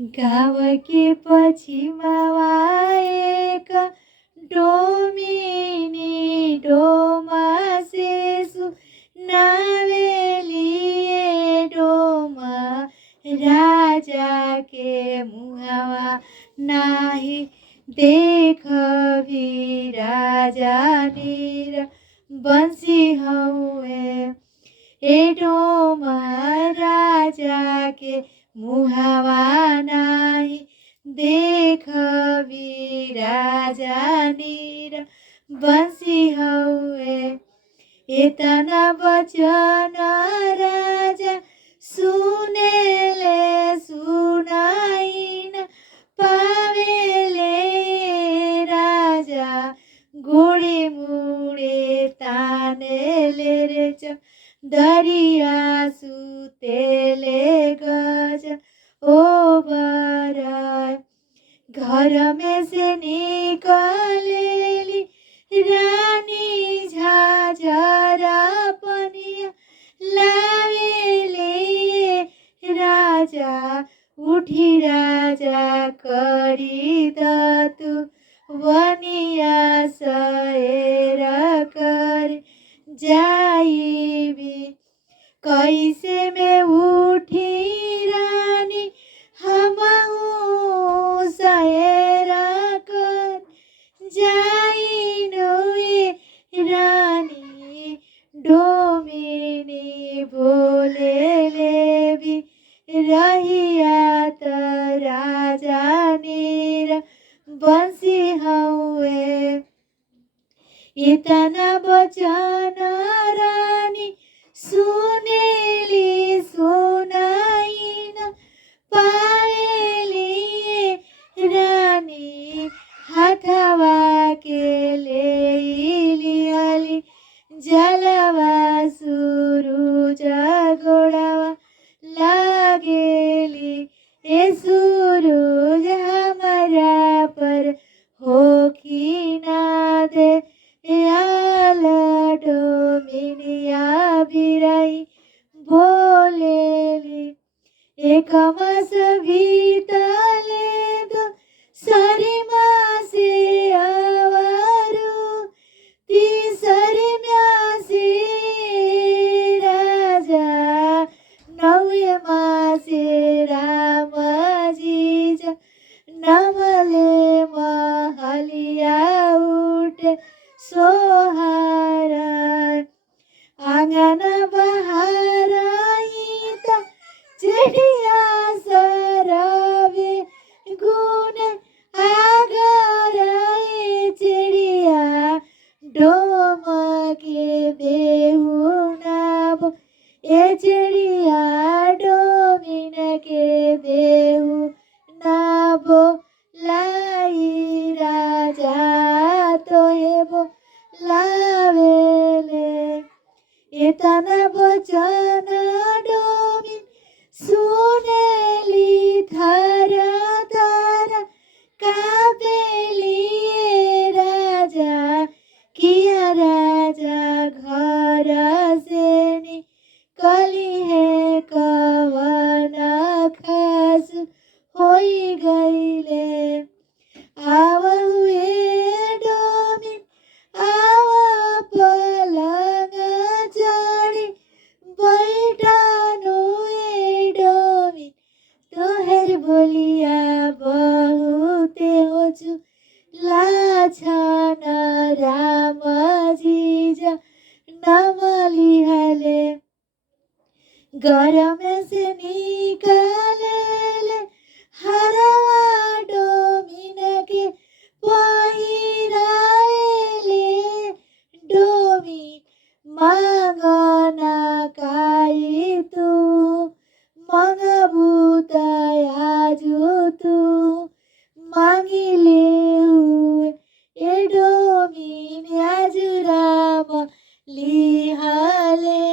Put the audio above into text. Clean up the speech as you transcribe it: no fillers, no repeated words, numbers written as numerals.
गाव के पछि मावाएक डोमिनी डोमा सेसु नावेलिए डोमा राजा के मुहावा नाही देख भी राजा नीर बंसी हुए ए डोमा राजा के मुहावा नाही देख भी राजा नीर बंसी हुए एतना वचन राजा सुनेले सुनाइन पावेले राजा गोडे मुडे तानेले रेच दरिया सुतेले गज ओ बराय घर में से निकलेली रानी झाझरा पनिया लावेले राजा उठी राजा करी दतु वनिया सएर कर जाइबी कैसे में उठी रानी हमहु सएर कर जाइनुए रानी डोमिनी बोले लेवी रहिया त राजा नीर बंसी हुए इतना वचन रानी सुनेली सुनाइन पावेली रानी हाथवा के लेलियाली जलवा सुरुज गोड़ावा लागेली ए सुरुज हमारा पर होखी ना दे याल डोमिनिया बिराई बोलेली एक मास बीतले दो सरी मासे आवारू तीसरी मासे राजा नवे मासे रामजीज नमले महलिया उठे सोहारा आंगन बहाराइता चिड़िया सरवे गुण आगराए चिड़िया डोम के देहु नाब ए चिड़िया डोमिन के देहु नाबो लाई राजा तो हेबो लावेले एतना वचन डोमिन सुनेली थारा थारा काबेली राजा किया राजा घर से निकली है कवन खास होई गईले आव हुए डोमिन आव पलंग चढ़ी बैठानु ए डोमिन तोहर बोलिया बहुते होचु लाछन राम जीज नमलिहाले घर में से निकल